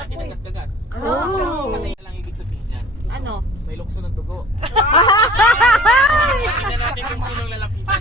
na kinagat-kagat. Oh. Kasi lang ibig sabihin niya. Ano? May lukso ng dugo. Tingnan natin kung sinong lalapitan.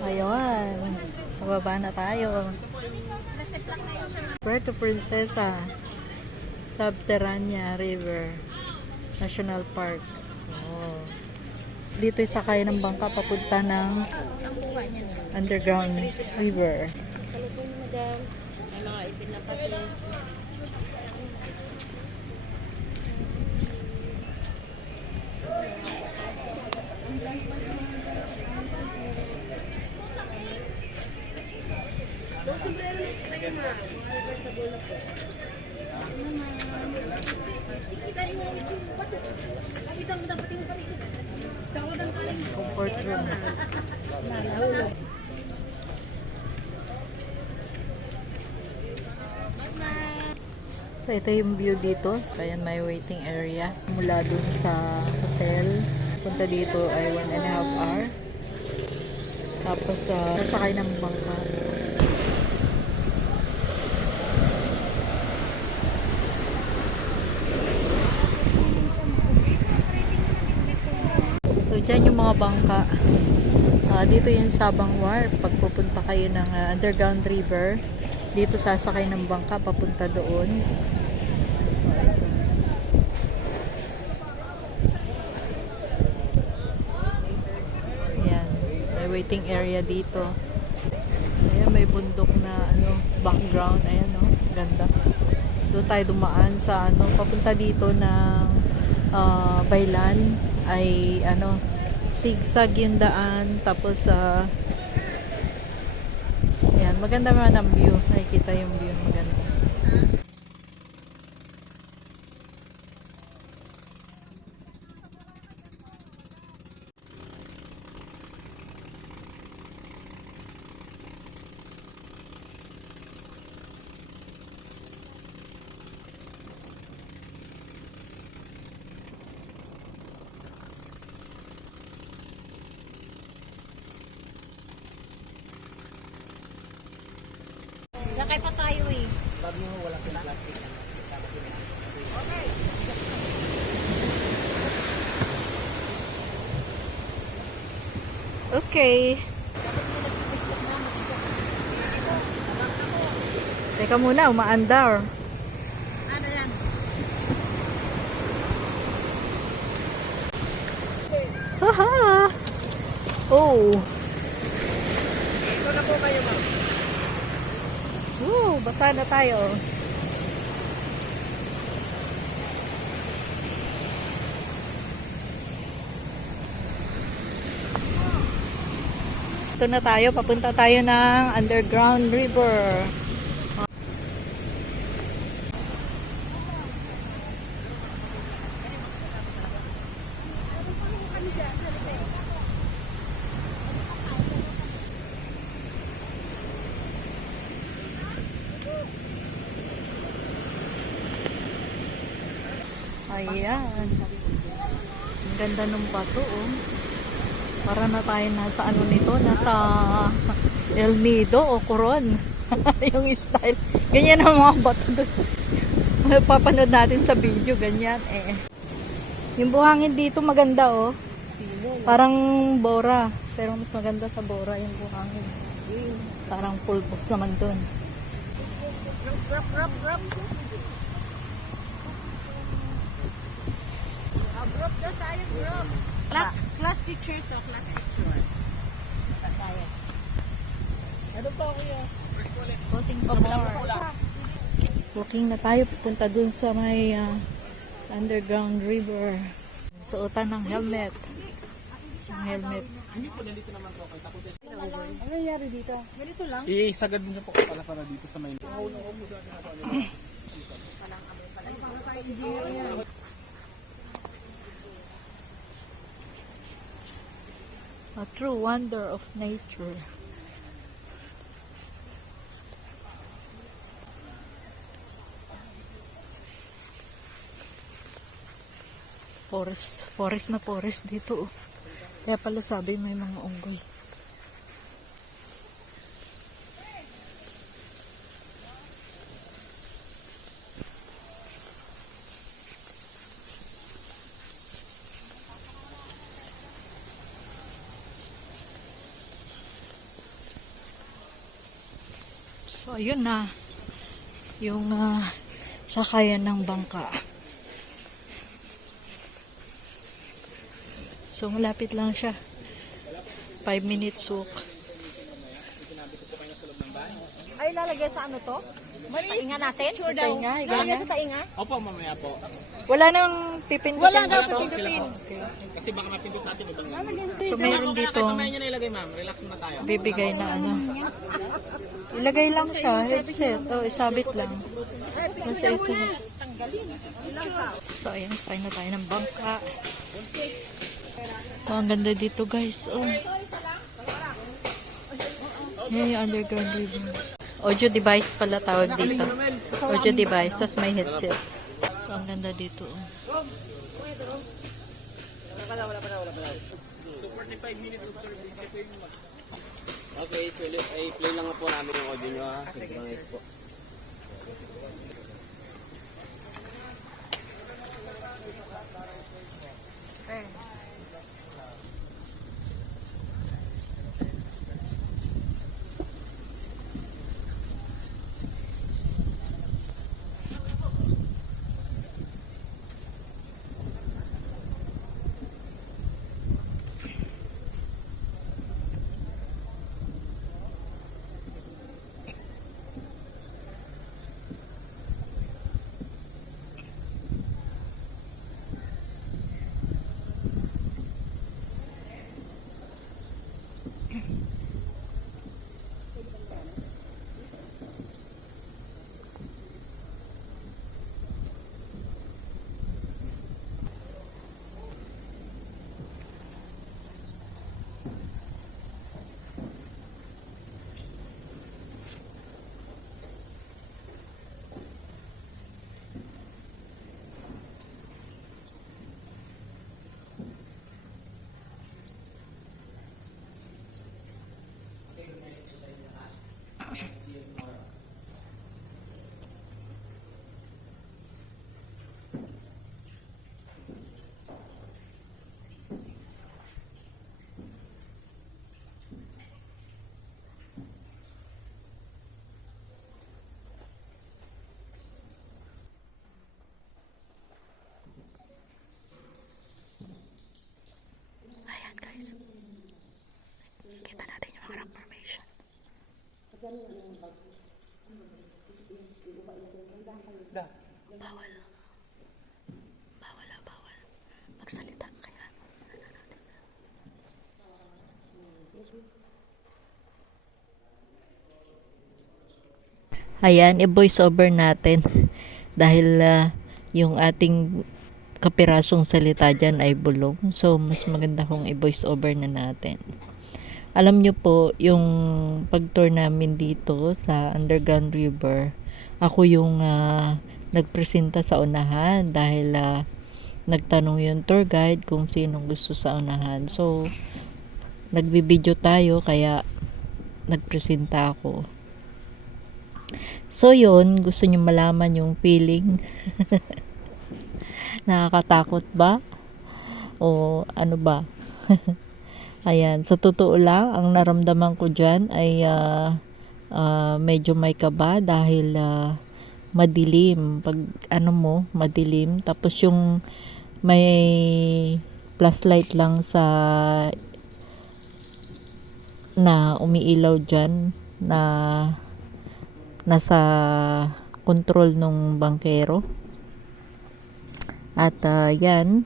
Ayun. Pababa na tayo. Puerto Princesa. Subterranea River. National Park. Dito yung sakay ng bangka papunta ng underground river. Comfort room. So ito yung view dito. So ayan may waiting area. Mula dun sa hotel. Punta dito ay one and a half hour. Tapos uh, sasakay ng bangka. So dyan yung mga bangka. Ah, dito yung Sabang Wharf. Pag pupunta kayo ng ah, underground river, dito sasakay ng bangka papunta doon. Ayan. Waiting area dito. Ayan, may bundok na ano, background. Ayan, no? Ganda. Doon tayo dumaan sa ano, papunta dito ng ah, Baylan ay ano, zigzag yung daan tapos sa Ayan, maganda man ang view. Nakikita yung view, maganda. Lakay pa tayo eh. Okay. Teka muna, umaandar. Ano yan? Haha! Oh! Ito na po kayo ma'am. Woo! Basa na tayo. Ito na tayo. Papunta tayo ng underground river. Ayan. Ang ganda ng bato, oh. Para na tayo nasa ano nito, nasa El Nido o Coron. yung style. Ganyan ang mga bato doon. Papanood natin sa video, ganyan eh. Yung buhangin dito maganda, oh. Parang Bora. Pero mas maganda sa Bora yung buhangin. Parang pulbos naman doon. Rap, rap, rap. Ah, group daw tayo, group. Class, class pictures o class pictures. Tayo. Ano pa kuya? Floating pa Walking na tayo pupunta dun sa may ah, underground river. Suotan ng helmet. Ang helmet. Ano nangyari dito? Ganito lang. Isagad niyo po pala para dito sa may A true wonder of nature. Forest, forest na forest dito. oh. Kaya pala sabi may mga unggoy. Ayun na. Yung ah, sakayan ng bangka. So, malapit lang siya. 5 minutes walk. Ay, lalagay sa ano to? Tainga natin? Sure daw. Tainga, Lalagay sa tainga? Opo, mamaya po. Wala nang pipindutin Wala daw pipindutin. Kasi baka mapindot natin. So, meron dito Mamaya nyo na ilagay ma'am. Relax muna tayo. bibigay na ano. Ilagay lang siya, headset. O, isabit lang. Basta ito. So, ayan, sakay na tayo ng bangka. So, ang ganda dito guys. Oh. Yan yung underground river. Audio device pala tawag dito. Audio device, tas may headset. So, ang ganda dito. Oh. Okay, so ay play lang po namin yung audio nyo ha. Sobrang nice po. Ayan guys. Kita natin yung mga rock formation. Bawal. Bawal ah, bawal. Magsalita kaya. Ayan, i-voice over natin dahil ah, yung ating kapirasong salita dyan ay bulong. So, mas maganda kung i-voice over na natin. Alam nyo po, yung pag-tour namin dito sa Underground River, ako yung ah, nagpresenta sa unahan dahil ah, nagtanong yung tour guide kung sinong gusto sa unahan. So, nagbibideo tayo kaya nagpresenta ako. So, yun, gusto nyo malaman yung feeling Nakakatakot ba? O ano ba? Ayan, sa totoo lang, ang naramdaman ko dyan ay ah, ah, medyo may kaba dahil ah, madilim. Pag ano mo, madilim. Tapos yung may flashlight lang sa na umiilaw dyan na nasa control nung bankero. At ah, yan,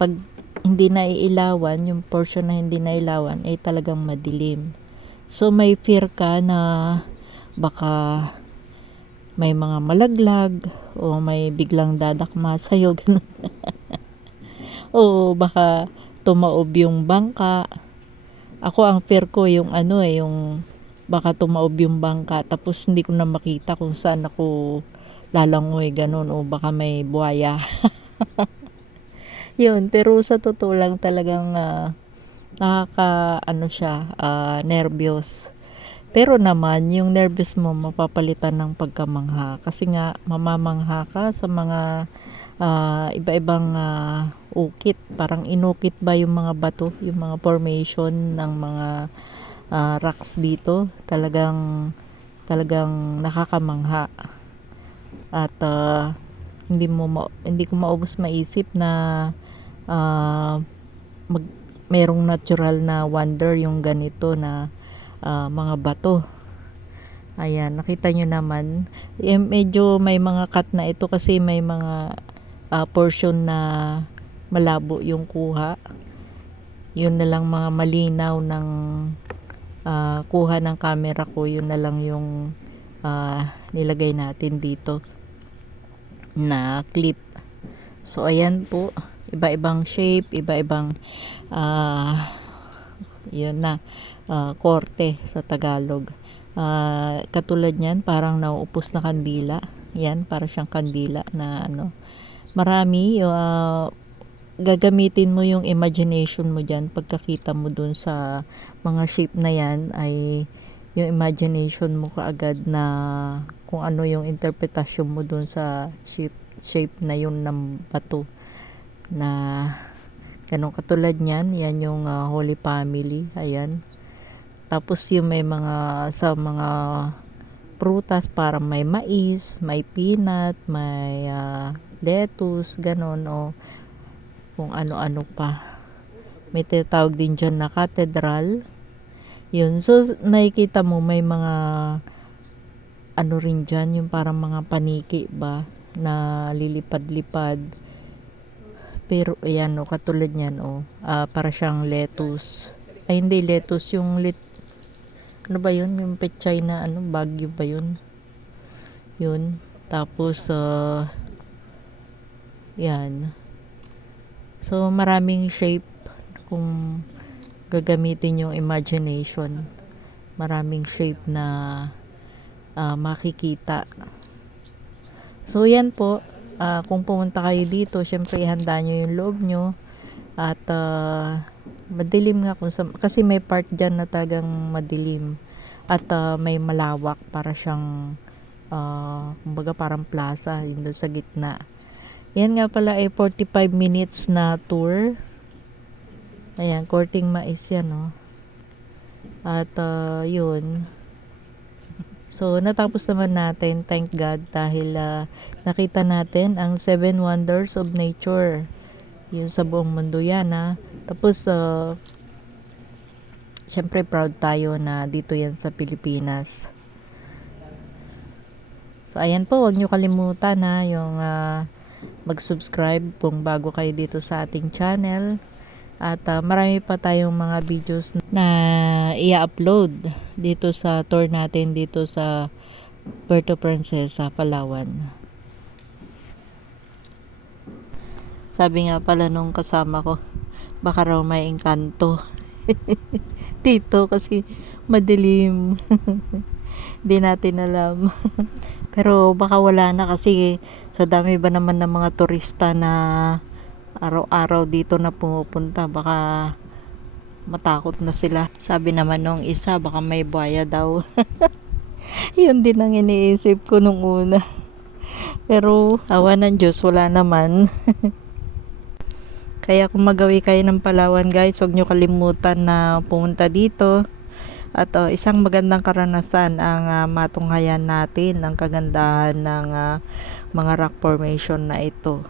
pag hindi naiilawan, yung portion na hindi nailawan ay talagang madilim. So may fear ka na baka may mga malaglag o may biglang dadakma sa'yo, ganun. o baka tumaob yung bangka. Ako ang fear ko yung ano eh, yung baka tumaob yung bangka tapos hindi ko na makita kung saan ako lalangoy ganun o baka may buhaya. Yun, pero sa totoo lang talagang ah, nakaka ano siya, ah, nervyos. Pero naman, yung nervous mo mapapalitan ng pagkamangha. Kasi nga, mamamangha ka sa mga ah, iba-ibang ah, ukit. Parang inukit ba yung mga bato, yung mga formation ng mga ah, rocks dito. Talagang, talagang nakakamangha. At ah, hindi mo ma- hindi ko maubos maisip na ah, mag merong natural na wonder yung ganito na ah, mga bato. Ayan, nakita nyo naman. Eh, medyo may mga cut na ito kasi may mga ah, portion na malabo yung kuha. Yun na lang mga malinaw ng ah, kuha ng camera ko. Yun na lang yung ah, nilagay natin dito na clip. So, ayan po. Iba-ibang shape, iba-ibang ah yun na ah, korte sa Tagalog. Ah, katulad niyan, parang nauupos na kandila. Yan, para siyang kandila na ano. Marami, ah, gagamitin mo yung imagination mo dyan. Pagkakita mo dun sa mga shape na yan, ay yung imagination mo kaagad na kung ano yung interpretasyon mo dun sa shape, shape na yun ng bato na ganun katulad niyan yan yung ah, Holy Family ayan. Tapos yung may mga sa mga prutas para may mais may peanut may ah, lettuce ganon o kung ano-ano pa. May tinatawag din dyan na cathedral yun so nakikita mo may mga ano rin dyan yung parang mga paniki ba na lilipad-lipad pero ayan o katulad niyan o ah, para siyang lettuce. Ay hindi lettuce yung lit ano ba yun? Yung pechay na ano bagyo ba yun? Yun. Tapos ah, yan. So maraming shape kung gagamitin yung imagination. Maraming shape na ah, makikita. So yan po Ah, kung pumunta kayo dito, syempre ihanda nyo yung loob nyo. At ah, madilim nga kung sa, kasi may part dyan na tagang madilim. At ah, may malawak para siyang ah, kumbaga parang plaza yun doon sa gitna. Yan nga pala ay 45 minutes na tour. Ayan, courting mais yan, no? At ah, yun. So, natapos naman natin, thank God, dahil ah, nakita natin ang seven wonders of nature. Yun sa buong mundo yan, ha. Tapos, uh, syempre proud tayo na dito yan sa Pilipinas. So, ayan po, huwag nyo kalimutan ha, yung ah, mag-subscribe kung bago kayo dito sa ating channel. At ah, marami pa tayong mga videos na i-upload dito sa tour natin dito sa Puerto Princesa, Palawan. Sabi nga pala nung kasama ko, baka raw may engkanto. dito kasi madilim. Hindi natin alam. Pero baka wala na kasi sa dami ba naman ng mga turista na araw-araw dito na pumupunta baka matakot na sila. Sabi naman nung isa baka may buhaya daw. Yun din ang iniisip ko nung una. Pero awa ng Diyos wala naman. Kaya kung magawi kayo ng Palawan guys, huwag nyo kalimutan na pumunta dito. At uh, isang magandang karanasan ang uh, matunghayan natin ang kagandahan ng uh, mga rock formation na ito.